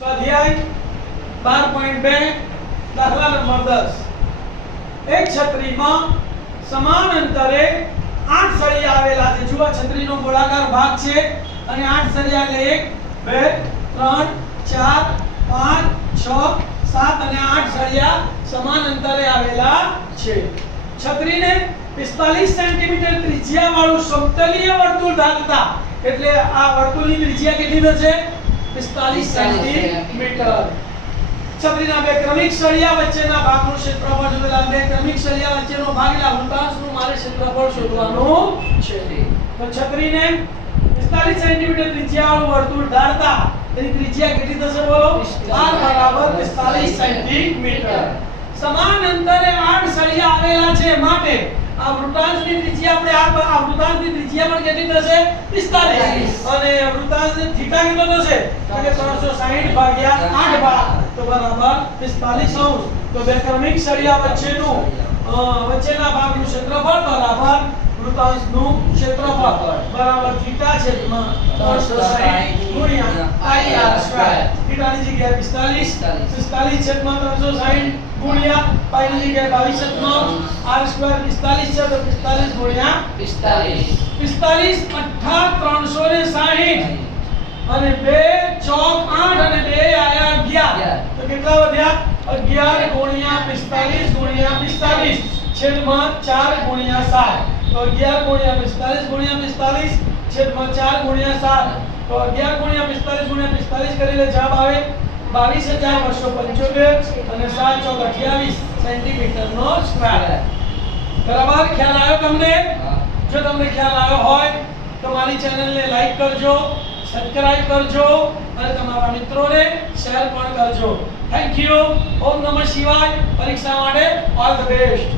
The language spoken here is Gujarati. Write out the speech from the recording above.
સ્વાધ્યાય 12.2 દાખલા નંબર 10 એક છત્રીમાં સમાન અંતરે 8 સળિયા આવેલા છે। જુઓ છત્રીનો ગોળાકાર ભાગ છે અને 8 સળિયા એટલે 1 2 3 4 5 6 7 અને 8 સળિયા સમાન અંતરે આવેલા છે। છત્રીને 45 સેન્ટીમીટર ત્રિજ્યા વાળું સમતલીય વર્તુળ ધારતા એટલે આ વર્તુળની ત્રિજ્યા કેટલી થશે 45 સેન્ટીમીટર। છત્રીના બે ક્રમિક સળિયા વચ્ચેના ભાગનું ક્ષેત્રફળ શોધેલા બે ક્રમિક સળિયા વચ્ચેનો ભાગ એટલે વૃત્તાંશનું મારે ક્ષેત્રફળ શોધવાનું છે। તો છત્રીને 45 સેન્ટીમીટર ત્રિજ્યાવાળું વર્તુળ ધારતા તેની ત્રિજ્યા કેટલી થશે બોલો r બરાબર 45 સેન્ટીમીટર। સમાન અંતરે 8 સળિયા આવેલા છે માટે આ વૃત્તાંશની ત્રિજ્યા આપણે આ વૃત્તાંશની ત્રિજ્યા પણ કેટલી થશે 45 અને વૃત્તાંશની થીટા કેટલો થશે તો કે 360 ભાગ્યા 8 ભાગ તો બરાબર 45 અંશ। તો બે ક્રમિક સળિયા વચ્ચેના ભાગનું ક્ષેત્રફળ બરાબર વૃત્તાંશનું ક્ષેત્રફળ બરાબર થીટા છેદમાં 360 ગુણ્યા પાઈ r સ્ક્વેર। થીટાની જગ્યાએ 45 45 છેદમાં 360 ગુણ્યા પાઈ ની જગ્યાએ 22 છેદમાં r સ્ક્વેર 45 છે તો 45 ગુણ્યા 45 360 અને 2 ચોક 8 અને 2 આયા 11 તો કેટલા વધ્યા 11 ગુણ્યા 45 ગુણ્યા 45 છેદમાં 4 ગુણ્યા 7 તો 11 ગુણ્યા 45 ગુણ્યા 45 છેદમાં 4 ગુણ્યા 7 તો 11 ગુણ્યા 45 ગુણ્યા 45 કરી લે જવાબ આવે 22275 અને 7 ચોક 28 સેન્ટીમીટર નો સ્ક્વેર। બરાબર ખ્યાલ આવ્યો તમને? જો તમને ખ્યાલ આવ્યો હોય તો મારી ચેનલને લાઈક કરજો, સબસ્ક્રાઇબ કરજો અને તમારા મિત્રોને શેર પણ કરજો। Thank you. ઓમ નમઃ શિવાય। પરીક્ષા માટે ઓલ ધ બેસ્ટ।